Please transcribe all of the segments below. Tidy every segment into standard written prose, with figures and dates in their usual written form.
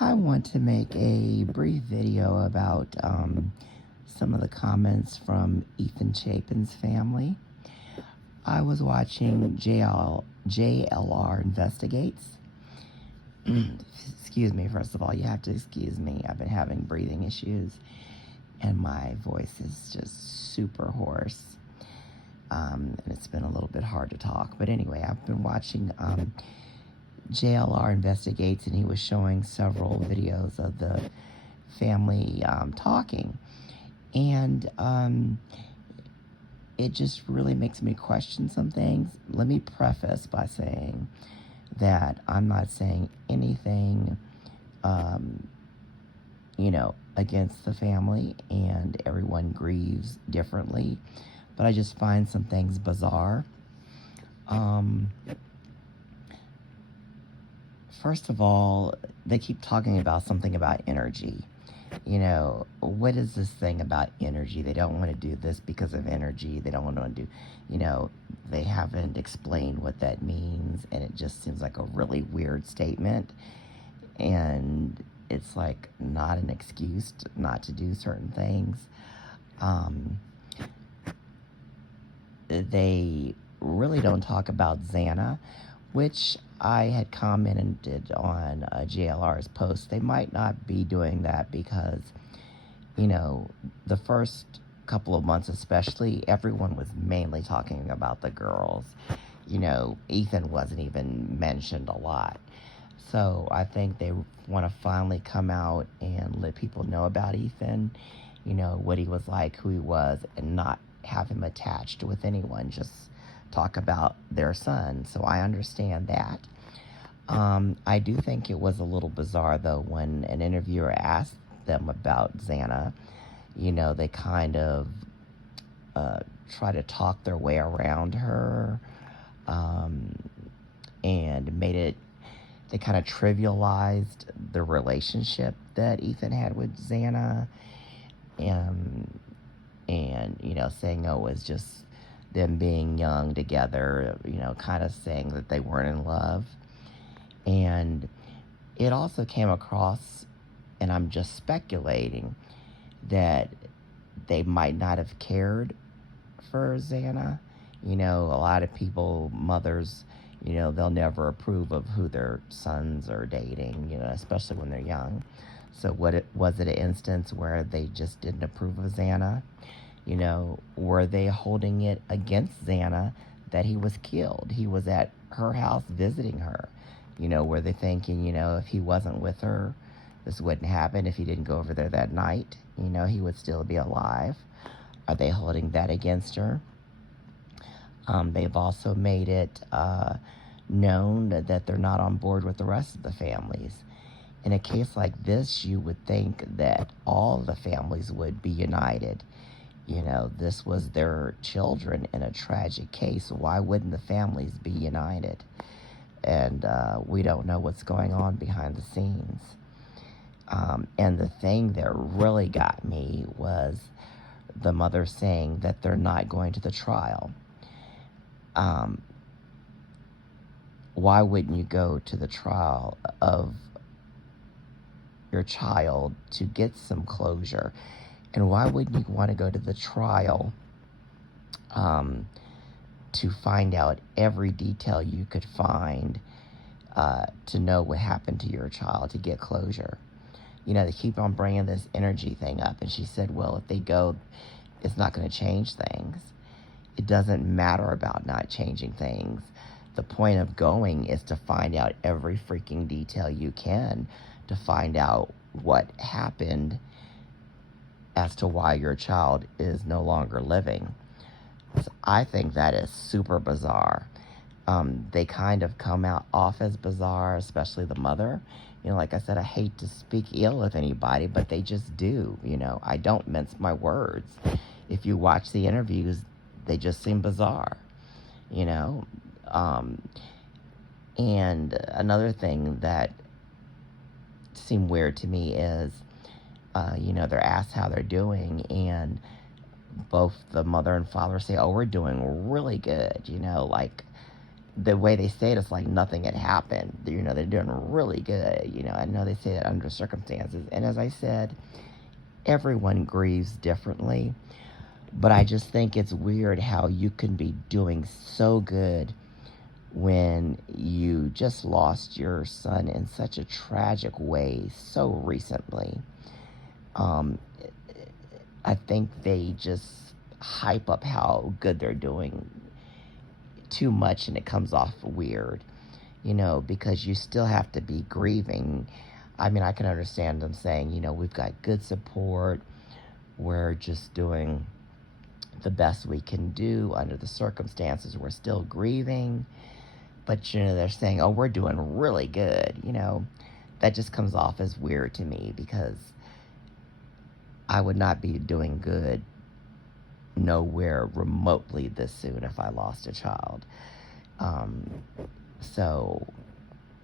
I want to make a brief video about some of the comments from Ethan Chapin's family. I was watching JLR Investigates. Excuse me, first of all, you have to excuse me. I've been having breathing issues and my voice is just super hoarse. And it's been a little bit hard to talk. But anyway, I've been watching JLR Investigates, and he was showing several videos of the family talking. And it just really makes me question some things. Let me preface by saying that I'm not saying anything, against the family, and everyone grieves differently. But I just find some things bizarre. First of all, they keep talking about something about energy. What is this thing about energy? They don't want to do this because of energy. They don't want to do, they haven't explained what that means, and it just seems like a really weird statement. And it's like not an excuse not to do certain things. They really don't talk about Zana, which I had commented on JLR's post. They might not be doing that because, the first couple of months especially, everyone was mainly talking about the girls. Ethan wasn't even mentioned a lot. So I think they want to finally come out and let people know about Ethan, what he was like, who he was, and not have him attached with anyone, just talk about their son. So I understand that. I do think it was a little bizarre, though, when an interviewer asked them about Zana. They kind of try to talk their way around her, and they kind of trivialized the relationship that Ethan had with Zana, and saying, oh, it was just them being young together, kind of saying that they weren't in love. And it also came across, and I'm just speculating, that they might not have cared for Zana. A lot of people, mothers, they'll never approve of who their sons are dating, especially when they're young. So was it an instance where they just didn't approve of Zana? Were they holding it against Zana that he was killed? He was at her house visiting her. Were they thinking, if he wasn't with her, this wouldn't happen? If he didn't go over there that night, he would still be alive. Are they holding that against her? They've also made it known that they're not on board with the rest of the families. In a case like this, you would think that all the families would be united. This was their children in a tragic case. Why wouldn't the families be united? And we don't know what's going on behind the scenes. And the thing that really got me was the mother saying that they're not going to the trial. Why wouldn't you go to the trial of your child to get some closure? And why wouldn't you want to go to the trial to find out every detail you could find to know what happened to your child, to get closure? They keep on bringing this energy thing up. And she said, well, if they go, it's not going to change things. It doesn't matter about not changing things. The point of going is to find out every freaking detail you can, to find out what happened as to why your child is no longer living. So I think that is super bizarre. They kind of come out off as bizarre, especially the mother. Like I said, I hate to speak ill of anybody, but they just do. I don't mince my words. If you watch the interviews, they just seem bizarre. And another thing that seemed weird to me is, they're asked how they're doing, and both the mother and father say, oh, we're doing really good. Like the way they say it, it's like nothing had happened. You know, they're doing really good. You know, I know they say that under circumstances. And as I said, everyone grieves differently. But I just think it's weird how you can be doing so good when you just lost your son in such a tragic way so recently. Um, I think they just hype up how good they're doing too much, and it comes off weird, you know, because you still have to be grieving. I mean, I can understand them saying, you know, we've got good support, we're just doing the best we can do under the circumstances, we're still grieving. But, you know, they're saying, oh, we're doing really good, you know. That just comes off as weird to me, because I would not be doing good nowhere remotely this soon if I lost a child. Um, so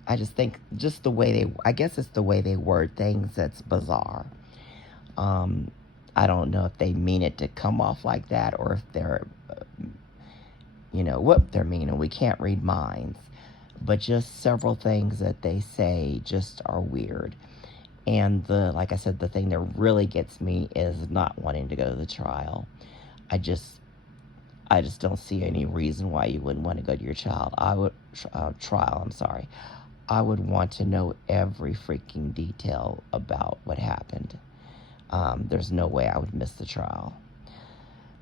I just think just the way I guess it's the way they word things that's bizarre. Um, I don't know if they mean it to come off like that, or if they're, you know, what they're meaning. We can't read minds. But just several things that they say just are weird. And like I said, the thing that really gets me is not wanting to go to the trial. I just don't see any reason why you wouldn't want to go to your trial. I'm sorry. I would want to know every freaking detail about what happened. There's no way I would miss the trial.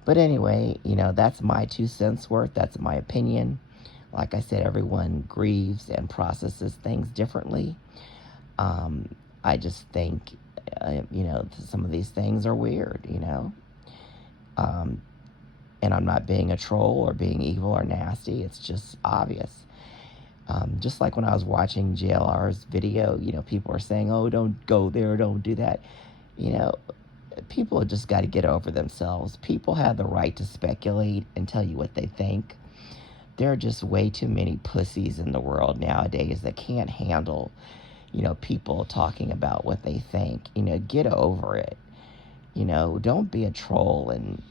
But anyway, you know, that's my 2 cents worth. That's my opinion. Like I said, everyone grieves and processes things differently. I just think, you know, some of these things are weird, you know. And I'm not being a troll or being evil or nasty. It's just obvious. Just like when I was watching JLR's video, you know, people are saying, oh, don't go there, don't do that. You know, people have just got to get over themselves. People have the right to speculate and tell you what they think. There are just way too many pussies in the world nowadays that can't handle, you know, people talking about what they think. You know, get over it. You know, don't be a troll and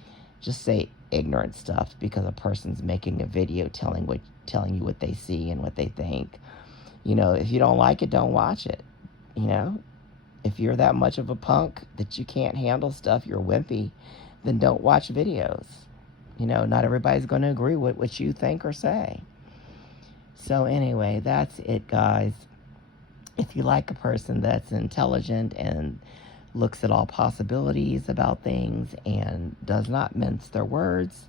just say ignorant stuff because a person's making a video telling you what they see and what they think. You know, if you don't like it, don't watch it. You know, if you're that much of a punk that you can't handle stuff, you're wimpy, then don't watch videos. You know, not everybody's going to agree with what you think or say. So anyway, that's it, guys. If you like a person that's intelligent and looks at all possibilities about things and does not mince their words,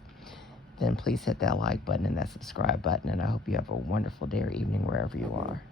then please hit that like button and that subscribe button. And I hope you have a wonderful day or evening wherever you are.